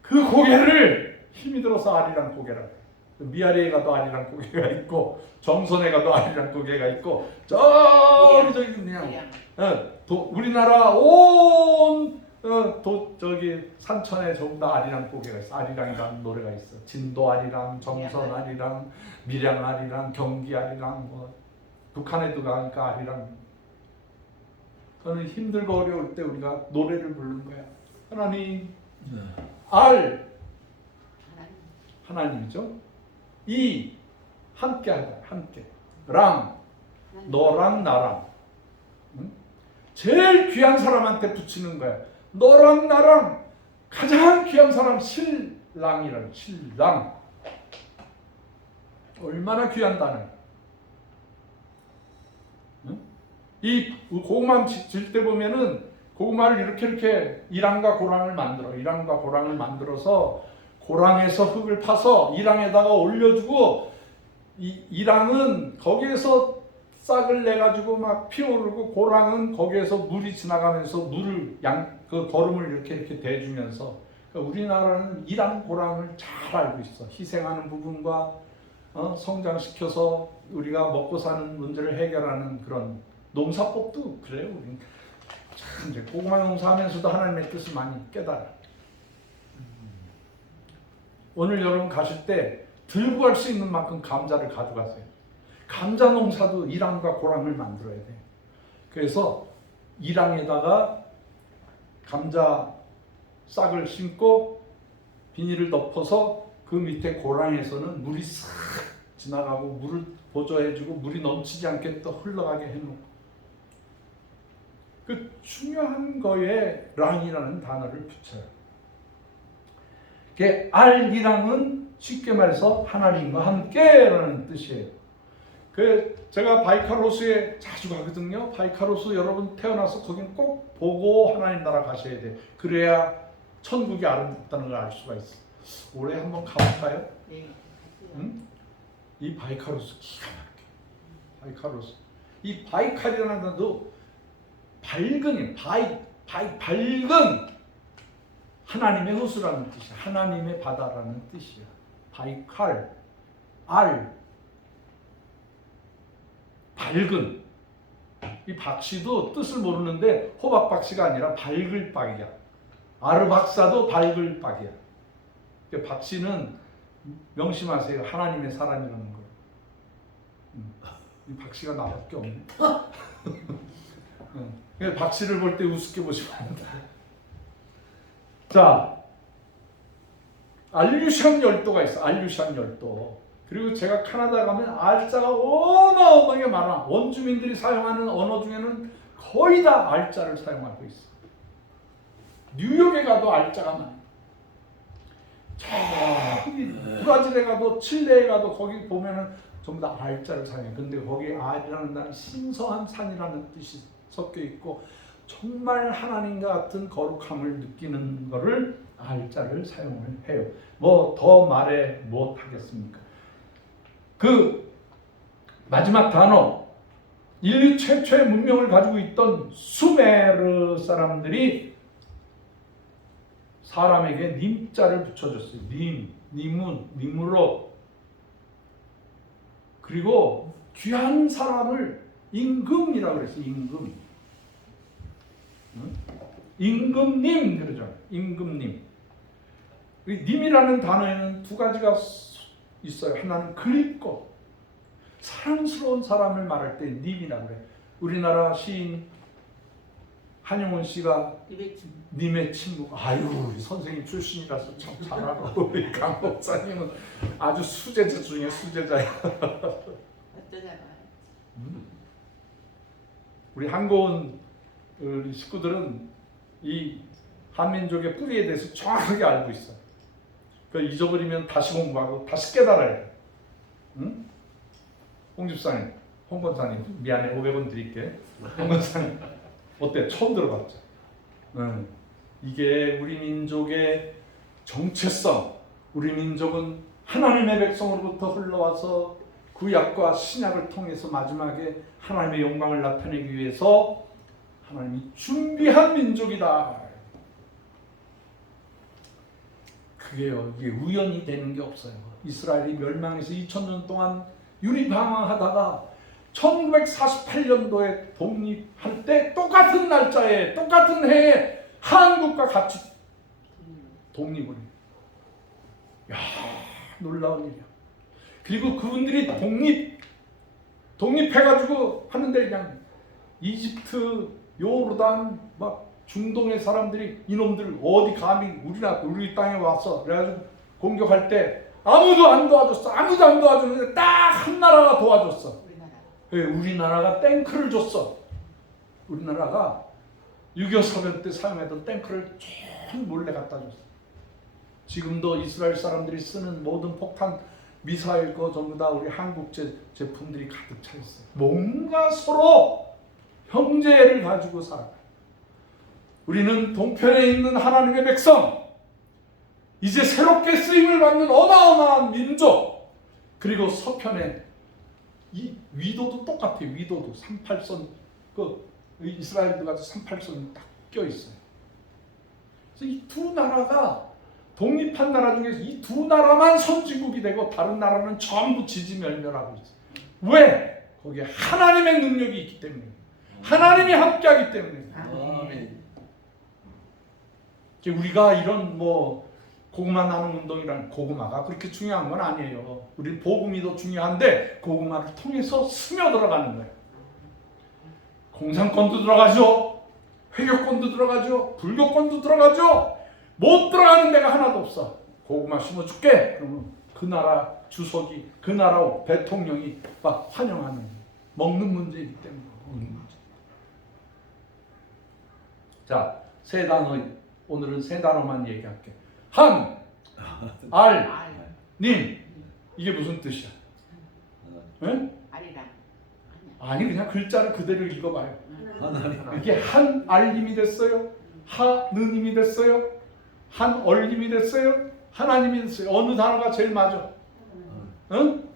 그 고개를 힘이 들어서 아리랑 고개라고 해요. 미아리에 가도 아리랑 고개가 있고, 정선에 가도 아리랑 고개가 있고, 저기 그냥 우리나라 온 저기 산천에 전부 다 아리랑 고개가 있어. 아리랑이라는 노래가 있어. 진도 아리랑, 정선 아리랑, 밀양 아리랑, 경기 아리랑, 뭐 북한에도 가니까 아리랑. 그거는 힘들고 어려울 때 우리가 노래를 부르는 거야. 하나님, 하나님이죠. 이 함께하다, 함께. 랑, 너랑 나랑. 응? 제일 귀한 사람한테 붙이는 거야. 너랑 나랑 가장 귀한 사람 신랑이라는 신랑. 얼마나 귀한 단어야. 응? 이 고구마 질 때 보면은 고구마를 이렇게 이랑과 고랑을 만들어. 이랑과 고랑을 만들어서 고랑에서 흙을 파서 이랑에다가 올려주고 이랑은 거기에서 싹을 내가지고 막 피어오르고 고랑은 거기에서 물이 지나가면서 물을 그 거름을 이렇게 대주면서 그러니까 우리나라는 이랑 고랑을 잘 알고 있어. 희생하는 부분과 성장시켜서 우리가 먹고 사는 문제를 해결하는 그런 농사법도 그래요. 우리 참 이제 고구마 농사하면서도 하나님의 뜻을 많이 깨달아. 오늘 여러분 가실 때 들고 갈 수 있는 만큼 감자를 가져가세요. 감자 농사도 이랑과 고랑을 만들어야 돼요. 그래서 이랑에다가 감자 싹을 심고 비닐을 덮어서 그 밑에 고랑에서는 물이 싹 지나가고 물을 보조해주고 물이 넘치지 않게 또 흘러가게 해놓고 그 중요한 거에 랑이라는 단어를 붙여요. 그게 알이랑은 쉽게 말해서 하나님과 함께라는 뜻이에요. 그 제가 바이카로스에 자주 가거든요. 바이카로스 여러분 태어나서 거긴 꼭 보고 하나님 나라 가셔야 돼. 그래야 천국이 아름답다는 걸 알 수가 있어. 올해 한번 가볼까요? 네. 응? 이 바이카로스 기가 막혀. 바이카로스. 이 바이칼이라는 단어도 밝은 밝은 하나님의 호수라는 뜻이야. 하나님의 바다라는 뜻이야. 바이칼, 알, 밝은. 이 박씨도 뜻을 모르는데 호박 박씨가 아니라 밝을 박이야. 아르박사도 밝을 박이야. 박씨는 명심하세요. 하나님의 사람이라는 걸. 이 박씨가 나밖에 없네. 박씨를 볼 때 우습게 보시면 안 돼. 자, 알류션 열도가 있어. 알류션 열도. 그리고 제가 카나다에 가면 알자가 어마어마하게 많아. 원주민들이 사용하는 언어 중에는 거의 다 알자를 사용하고 있어. 뉴욕에 가도 알자가 많아. 저기 브라질에 가도 칠레에 가도 거기 보면은 전부 다 알자를 사용해. 근데 거기 알이라는 단어는 신성한 산이라는 뜻이 섞여 있고 정말 하나님과 같은 거룩함을 느끼는 것을 알자를 사용을 해요. 뭐 더 말해 못 하겠습니까? 그 마지막 단어, 인류 최초의 문명을 가지고 있던 수메르 사람들이 사람에게 님자를 붙여줬어요. 님으로. 그리고 귀한 사람을 임금이라고 그랬어요. 임금님 그러죠. 임금님. 님이라는 단어에는 두 가지가 있어요. 하나는 그립고 사랑스러운 사람을 말할 때 님이라고 그래. 우리나라 시인 한용운 씨가 님의 친구. 아유, 선생님 출신이라서 참 잘하고 우리 강 목사님은 아주 수제자 중에 수제자야. 어쩌다가 우리 한고은 우리 식구들은 이 한민족의 뿌리에 대해서 정확하게 알고 있어요. 그 잊어버리면 다시 공부하고 다시 깨달아야 돼. 응? 홍 집사님, 홍 권사님 미안해 500원 드릴게. 홍 권사님 어때? 처음 들어봤죠? 응. 이게 우리 민족의 정체성. 우리 민족은 하나님의 백성으로부터 흘러와서 구약과 신약을 통해서 마지막에 하나님의 영광을 나타내기 위해서 하나님이 준비한 민족이다. 그게요. 이게 우연히 되는 게 없어요. 이스라엘이 멸망해서 2000년 동안 유리방황하다가 1948년도에 독립할 때 똑같은 날짜에 똑같은 해에 한국과 같이 독립을 해요. 야, 놀라운 일이야. 그리고 그분들이 독립해가지고 하는데 그냥 이집트, 요르단, 막 중동의 사람들이 이놈들 어디 감히 우리 땅에 왔어. 그래가지고 공격할 때 아무도 안 도와줬어. 아무도 안 도와줬는데 딱 한 나라가 도와줬어. 우리나라가 탱크를 줬어. 우리나라가 6.25 사변 때 사용했던 탱크를 쭉 몰래 갖다 줬어요. 지금도 이스라엘 사람들이 쓰는 모든 폭탄 미사일 거 전부 다 우리 한국 제품들이 가득 차 있어요. 뭔가 서로 형제를 가지고 살아가요. 우리는 동편에 있는 하나님의 백성, 이제 새롭게 쓰임을 받는 어마어마한 민족, 그리고 서편에 이 위도도 똑같아요. 위도도 38선, 그 이스라엘도 같이 38선이 딱 껴 있어요. 그래서 이 두 나라가 독립한 나라 중에서 이 두 나라만 선진국이 되고 다른 나라는 전부 지지멸멸하고 있어요. 왜? 거기에 하나님의 능력이 있기 때문에, 하나님이 함께하기 때문에. 아멘. 우리가 이런 뭐 고구마 나눔 운동이라는, 고구마가 그렇게 중요한 건 아니에요. 우리 복음이 더 중요한데 고구마를 통해서 스며들어가는 거예요. 공산권도 들어가죠, 회교권도 들어가죠, 불교권도 들어가죠. 못 들어가는 데가 하나도 없어. 고구마 심어줄게. 그러면 그 나라 주석이, 그 나라 대통령이 막 환영하는, 먹는 문제이기 때문에. 먹는 문제. 자, 세 단어, 오늘은 세 단어만 얘기할게. 한, 알, 님. 이게 무슨 뜻이야? 응? 아리랑. 아니, 그냥 글자를 그대로 읽어봐요. 하나님. 이게 한 알림이 됐어요, 하느님이 됐어요, 한 얼림이 됐어요, 하나님이 됐어요. 어느 단어가 제일 맞아? 응?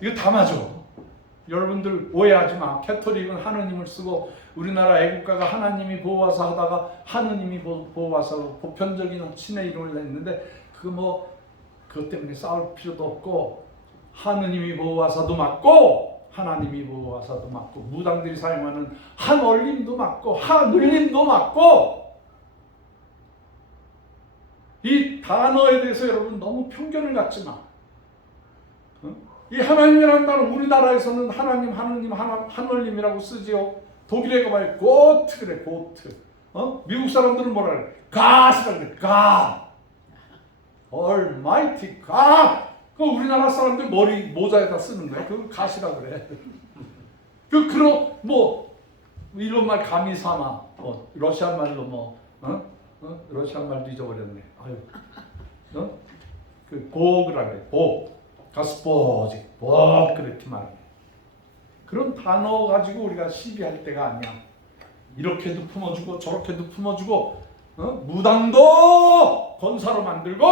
이거 다 맞아. 여러분들 오해하지 마. 캐토릭은 하느님을 쓰고 우리나라 애국가가 하나님이 보호하사 하다가 하느님이 보호하사 보편적인 신의 이름을 했는데 그거 뭐 그것 때문에 싸울 필요도 없고, 하느님이 보호하사도 맞고 하나님이 보호하사도 맞고, 무당들이 사용하는 한얼림도 맞고 하늘림도 맞고. 이 단어에 대해서 여러분 너무 편견을 갖지 마. 이 하나님이라는 단어 우리나라에서는 하나님, 하느님, 한얼림이라고 쓰지요. 독일에 가봐요. 고트 그래, 고트. 미국 사람들은 뭐라 그래? God이라 그래. God. Almighty God. 그 우리나라 사람들 머리 모자에다 쓰는 거야. 그걸 가시라 그래. 그런 뭐 이런 말 감히 삼아. 뭐 러시아 말로 뭐 러시아 말도 잊어버렸네. 아유. 그 복이라 그래. 복. 가스포지. 복 그렇게 말해. 그런 단어 가지고 우리가 시비할 때가 아니야. 이렇게도 품어주고 저렇게도 품어주고, 무당도 권사로 만들고,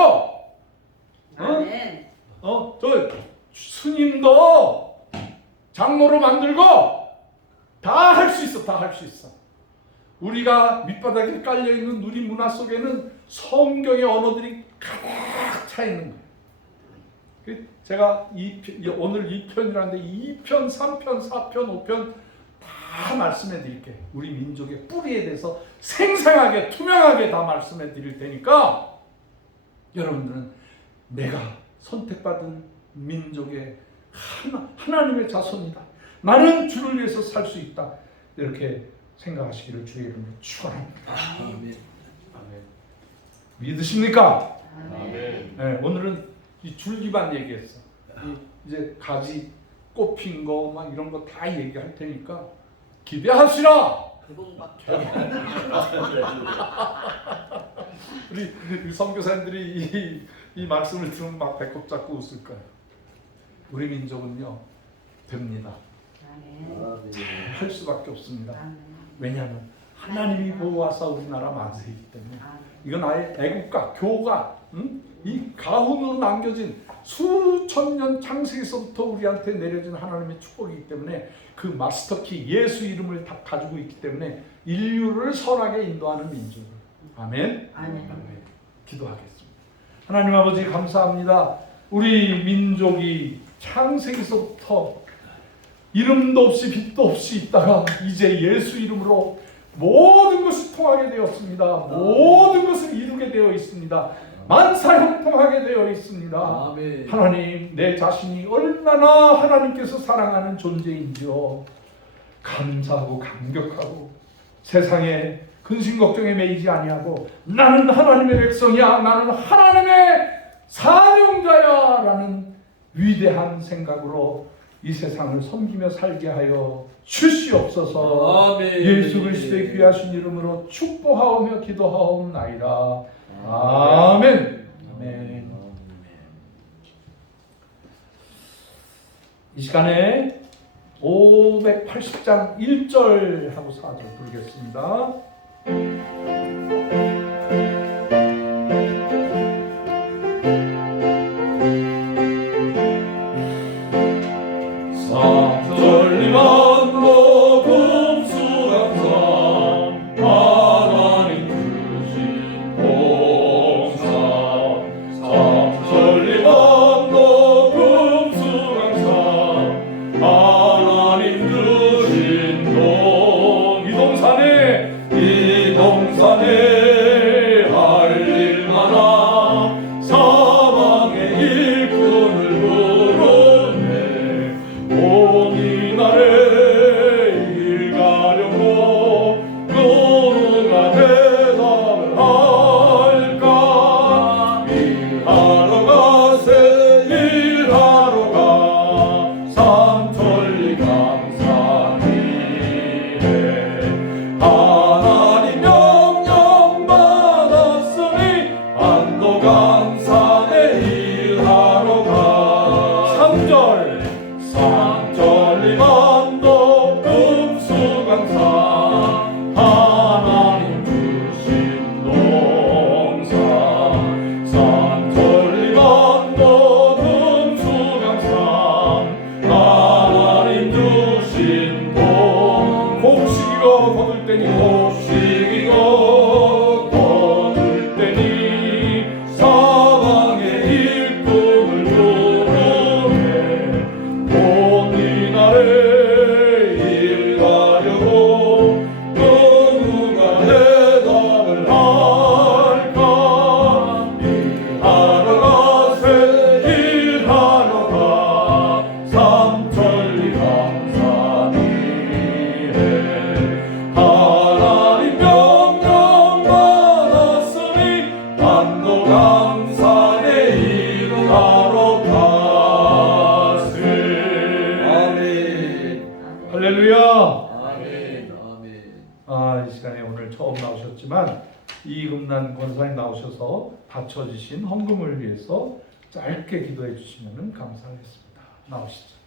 아멘. 저 스님도 장로로 만들고, 다 할 수 있어, 다 할 수 있어. 우리가 밑바닥에 깔려 있는 우리 문화 속에는 성경의 언어들이 가득 차 있는 거예요. 제가 오늘 2편이라는데 2편, 3편, 4편, 5편 다 말씀해 드릴게요. 우리 민족의 뿌리에 대해서 생생하게, 투명하게 다 말씀해 드릴 테니까 여러분들은 내가 선택받은 민족의 하나님의 자손이다, 나는 주를 위해서 살 수 있다, 이렇게 생각하시기를 주의 이름으로 축원합니다. 아멘. 아멘. 믿으십니까? 아멘. 네, 오늘은 이 줄기만 얘기했어. 이제 가지 꽃핀 거 막 이런 거 다 얘기할 테니까 기대하시라. 대봉박혀. 우리 선교사님들이 이 말씀을 들으면 막 배꼽 잡고 웃을 거예요. 우리 민족은요 됩니다. 아멘. 할 수밖에 없습니다. 아멘. 왜냐하면 하나님이 보호하사 우리나라 만세이기 때문에. 아멘. 이건 아예 애국가, 교가, 이 가훈으로 남겨진 수천 년 창세기서부터 우리한테 내려진 하나님의 축복이기 때문에 그 마스터키 예수 이름을 다 가지고 있기 때문에 인류를 선하게 인도하는 민족. 아멘. 아멘. 기도하겠습니다. 하나님 아버지 감사합니다. 우리 민족이 창세기서부터 이름도 없이 빛도 없이 있다가 이제 예수 이름으로 모든 것이 통하게 되었습니다. 모든 것을 이루게 되어 있습니다. 만사형통하게 되어 있습니다. 아멘. 하나님, 내 자신이 얼마나 하나님께서 사랑하는 존재인지요. 감사하고 감격하고 세상에 근심 걱정에 매이지 아니하고 나는 하나님의 백성이야, 나는 하나님의 사명자야 라는 위대한 생각으로 이 세상을 섬기며 살게 하여 주시옵소서. 아멘. 예수 그리스도의 귀하신 이름으로 축복하오며 기도하옵나이다. 아멘. 아멘. 이 시간에 580장 1절하고 4절 부르겠습니다. 이 시간에 오늘 처음 나오셨지만 이금난 권사님 나오셔서 바쳐주신 헌금을 위해서 짧게 기도해 주시면 감사하겠습니다. 나오시죠.